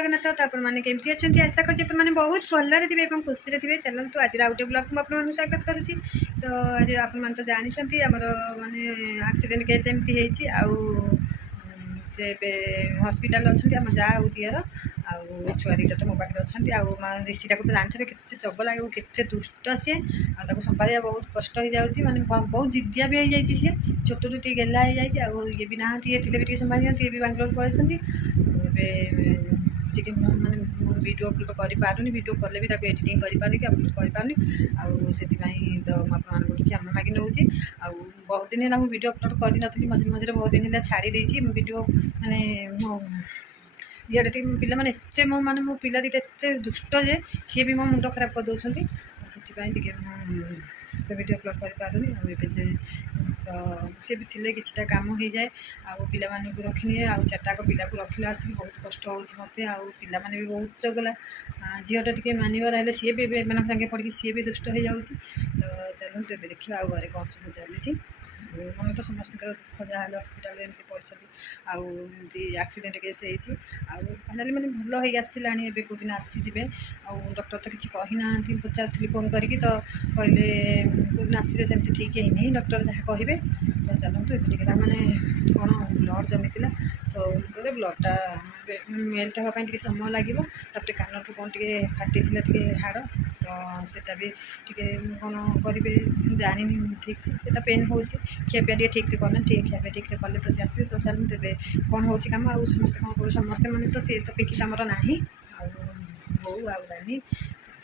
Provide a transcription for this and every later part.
जगन्नाथ तो आपने केमती अच्छा आशा कर मैंने बहुत भलरे थे खुशी थे चलते आज आउटे ब्लॉग मुझे स्वागत करुँची तो आज आप तो जानते आमर मानने एक्सीडेंट केस एमती जे हस्पिटाल अच्छा आम जा दियर आउ छुआ दीटा तो मो पाखे अच्छा ऋषिटा को तो जानते के चगला के दुष्ट सी संभाल बहुत कष्ट हो जाऊँगी माने बहुत जिद्दिया भी हो जाए सी छोटू टे गेला हो जाए ये भी ना ये थे संभाल ये भी बांगलोर पलैंती टे माने वीडियो अपलोड करें वीडियो कले भी एडिटिंग करें कि अपलोड करें से तो मुझे क्षमा मागी नौ बहुत दिन है वीडियो अपलोड करी मझे मझे बहुत दिन है छाड़ी देती वीडियो माने ये पिला माने एते मो माने मो पिला दीटा एते दुष्ट जे सी भी मो मुंड खराब कर दौरान से वीडियो अपलोड करें तो सी भी थे कि कम हो जाए आउ पाक रखनी आउ चार्टाक पिला को रखिला आसिक बहुत कष्ट हो मत आउ पिला भी बहुत चगला झीटा टी मानवर है सी भी सागे पड़ी सी भी दुष्ट हो जाऊँगी तो चलते ए देखा आ घरे कौन सब चली मन तो समस्त दुख जहाँ हस्पिटाल एमती पड़ती आमती एक्सीडेंट केस फाइनाली मैंने भल हो आसला कौ दिन आसीजे डॉक्टर तो किसी कहना पचारि फोन करके तो कहले कौ दिन आसवे सेमती ठीक है डॉक्टर जहाँ कहे तो चलते ये मैंने कौन ब्लड जमी तो मुझे ब्लडटा मेल्ट हाँपाई समय लगे तापर कान टू कौन टे फाटी टे हाड़ तो सेटा भी टे कौन करेंगे जानी ठीक से पेन हो खियापिया टे ठीक करना खियापिया ठीक कले तो सी आसवे तो चलते ए कौन हो कम आ समस्ते कौन करूँ समस्ते मैंने तो सी तो पिंकी तो आमर ना बो आनी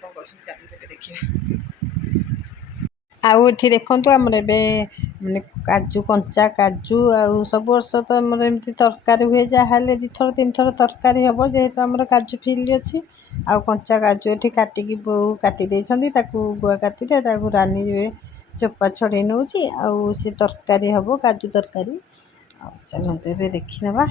कौन कर चलते देखिए आउ एठी देखंतु हमर एबे माने काजू कंचा काजू आउ सब वर्ष तो हमर एमती तरकारी हुए जहाँले 2 थर 3 थर तरकारी हम जेहेतु हमर काजू फिल्ड अच्छी आउ कंचा काजू एठी काटिकी बो काटी देछंती ताकू गुआ काटिले ताकू रानी जे चोपा छड़े नउची आउ से तरकारी हम काजू तरकारी आ चलते एबे देखि नबा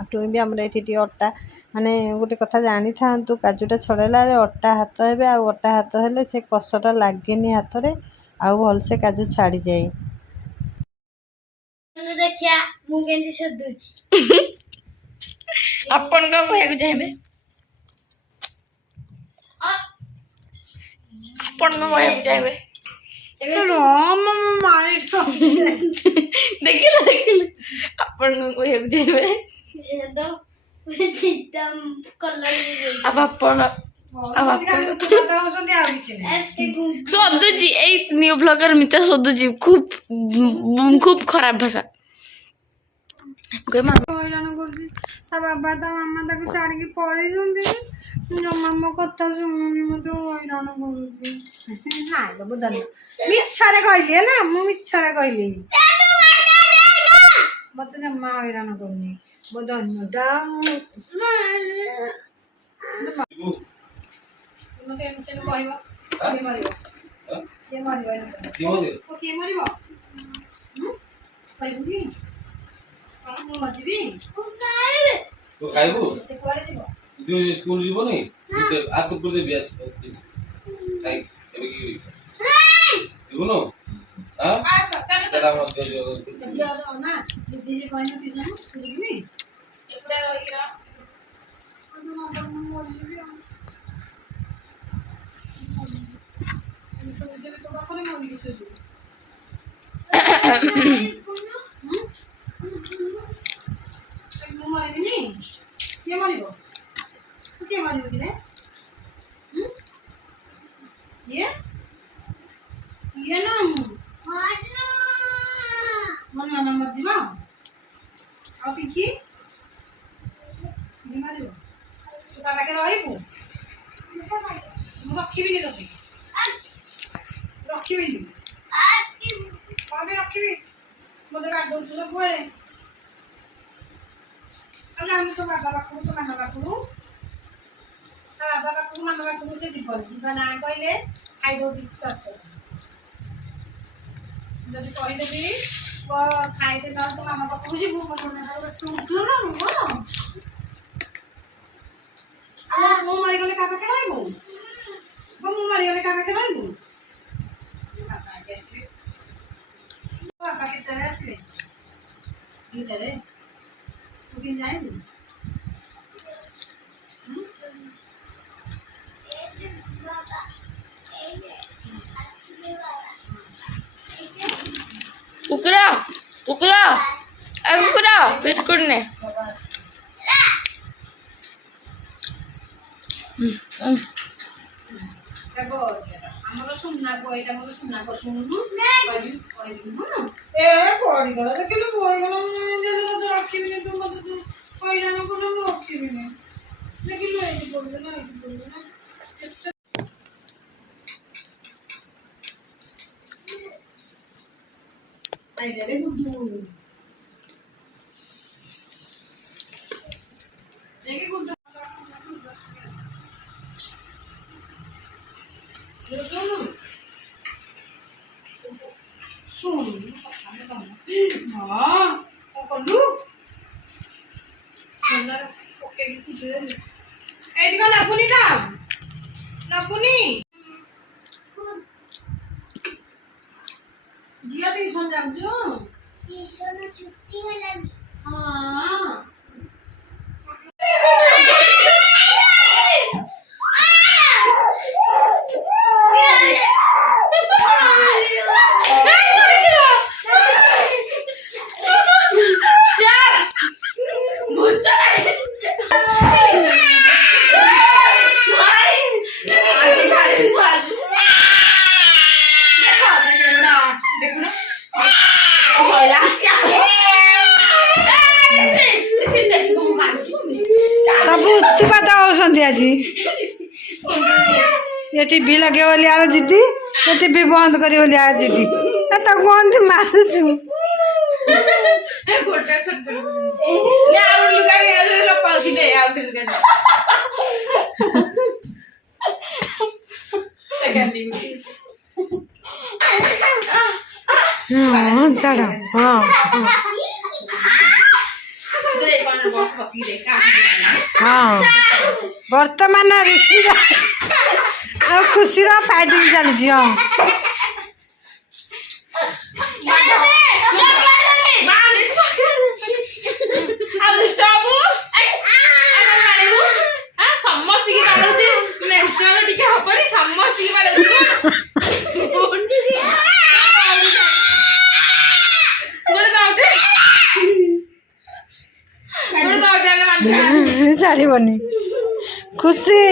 आटू भी हमर एठी टी अट्टा माने गोटे कथा जानी थांतु काजूटा छड़ेला अट्टा हाथ हेबे आ अट्टा हाथ हेले से कसटा लागेनी हाथ रे आउ भल से काजू छाड़ी जाए देखिया मु केंदी सदुची अपन का कहू जाइबे अपन का कहू जाइबे राम मारी तो देखिले अपन का कहू जाइबे से तो चितम कलर अब अपन सदुची न्यू ब्लॉगर मित्र सदुची खूब खूब खराब भाषा हैरान कर बाबा ता मामा ताको छाड़ी पड़े मामा कथा शुणुनी मत हैरान कर मिछारे कहली है मु मिछारे कहली मत जमा हैरान करनी मो धन्यटा मत एमसे कहबो के मारिबो के मारिबो के मारिबो कहबी मु मजबी तो खाइबो से कोड़े जीवो जो स्कूल जीवो नहीं तो आकुर पर दे बियास खाइ एबे की जीवो नो हां चला मत दे जो ना दीदी जी कहना ट्यूशन सुनबी एकड़ा रहिरा रखी मत गाड़ सब घरे हम तो बाबा पाखु तो मामा पाखु बाबा पाखु मामा पाखु से जीवन जीवन ना कहले खाई दो चर्च जब कहदेवी खाई दे तो मामा पाखु जीवु मु मरी गले का पाखे रहबो मु मरी गले का पाखे रहबो पापा के तरह आसले इधर तू किन जाएबू କୁକୁର କୁକୁର ଏ କୁକୁର ବିସ୍କୁଟ ନେ। ଆମର ସୁନା ଏଇଟା ମୋର ସୁନା ଶୁଣୁନୁ ଏ ପଡ଼ିଗଲା ଦେଖିଲୁ ପଡ଼ିଗଲା ରଖିବିନି ତୁ ମତେ ତୁ ହଇରାଣ କଲେ ମୁଁ ରଖିବିନି ଦେଖିଲୁ ଏଇଠି ପଡ଼ିଗଲା ଏଇଠି ପଡ଼ିଗଲା এইটি কଣ ଲାଗୁନି ତ ଲାଗୁନି ଝିଅ ଟିଉସନ ଯାଉଛୁ ଟିଉସନ ଛୁଟି ହେଲାନି ହଁ ସବୁ ଉତ୍ପାତ ହଉଛନ୍ତି ଆଜି ये टीवी लगे बोली यार दीदी ये टीवी बंद करी बोली यार दीदी तो कौन थी मारूछु गोटे छोट छोट ले आउ लुगा रे लपाउसी दे आउ के लुगा ते गंदी हां चढ़ो हां इधर एक बार बस फसी दे का हां वर्तमान ऋषि आ खुशी रा फाइटिंग चली जी हां छाड़बनी खुशी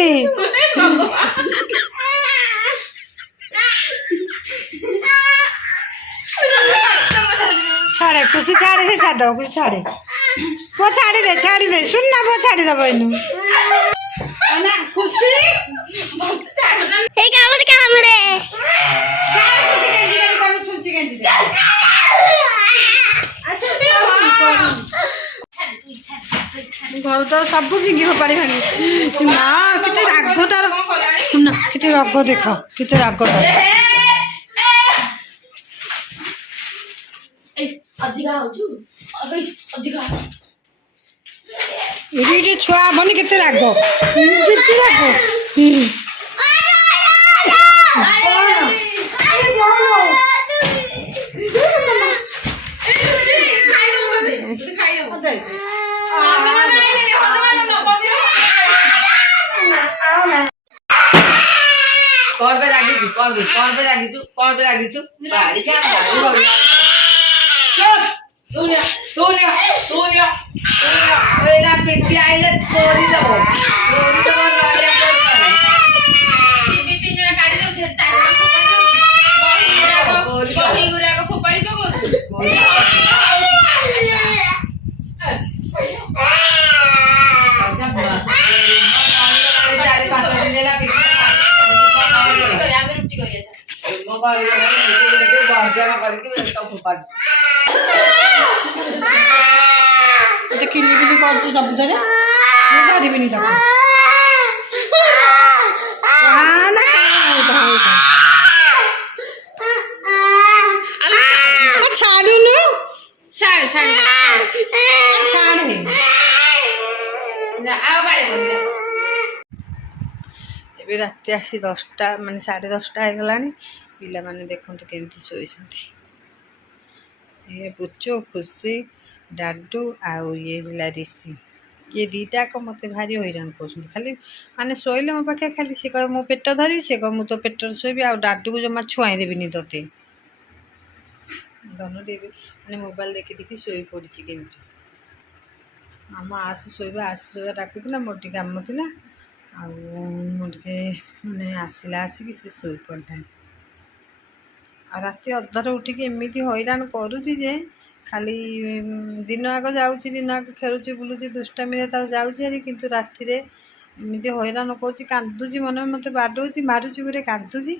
छाड़े खुशी छाड़े से छाड़ दो खुशी छाड़े वो छाड़ी दे सुन ना वो छाड़ी दबो इनु ना खुशी हे कामरे कामरे छुची गेंदी घर तो सब फिंगी फोपाड़ी भांगी माँ कितने राग तार ना कितने राग देख कितने राग तार ଅଧିକା ହଉଛୁ ଅଧିକା ଏଇଠି ଛୁଆ ହବନି କେତେ ରାଗ କେତେ ରାଗ कौन पे लागिचु बाड़ी क्या बाड़ी चुप तूने एना पिपी आइले छोरी दबो लड़िया पे टीवी तीन जण काढी दो चार जण बही गुरा को फोपाड़ी दो किली बिली कर सबुदे धरबिनी छाड़ूनु छाड़ ए रात आसी 10टा माने 10:30 होगलानी पिला माने देखंतु केमती सोइसंती ये पुचो खुशी डाडू आउ ये ऋषि କିଏ ଦୁଇଟାକ ମୋତେ ଭାରି ହଇରାଣ କରୁଛନ୍ତି। ଖାଲି ମାନେ ଶୋଇଲେ ମୋ ପାଖେ ଖାଲି ସେ କହିବ ମୁଁ ପେଟ ଧରିବି, ସେ କହିବ ମୁଁ ତୋ ପେଟରେ ଶୋଇବି, ଆଉ ଡାଡୁକୁ ଜମା ଛୁଆଇଁ ଦେବିନି ତୋତେ। ଧନୁଟି ଏବେ ମାନେ ମୋବାଇଲ ଦେଖି ଦେଖି ଶୋଇ ପଡ଼ିଛି କେମିତି। ଆମ ଶୋଇବା ଡାକୁଥିଲା, ମୋର ଟିକେ କାମ ଥିଲା, ଆଉ ମୁଁ ଟିକେ ମାନେ ଆସିକି ସେ ଶୋଇ ପଡ଼ିଲାଣି। ଆଉ ରାତି ଅଧରେ ଉଠିକି ଏମିତି ହଇରାଣ କରୁଛି ଯେ ଖାଲି ଦିନ ଆଗ ଯାଉଛି, ଦିନ ଆଗ ଖେଳୁଛି ବୁଲୁଛି ଦୁଷ୍ଟାମିରେ ତାର ଯାଉଛି ହେରି, କିନ୍ତୁ ରାତିରେ ଏମିତି ହଇରାଣ କରୁଛି, କାନ୍ଦୁଛି, ମନେ ମୋତେ ବାଡ଼ଉଛି ମାରୁଛି ଗୁରେ କାନ୍ଦୁଛି।